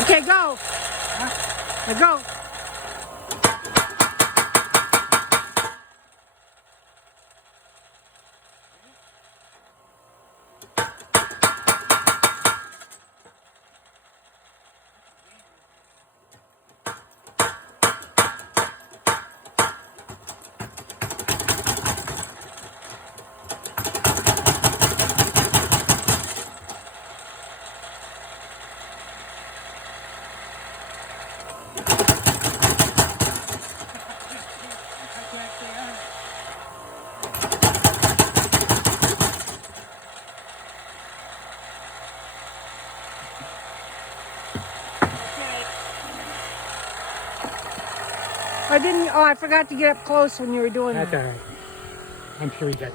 Okay, go. Now go. I didn't. Oh, I forgot to get up close when you were doing That's that. all right. I'm sure he got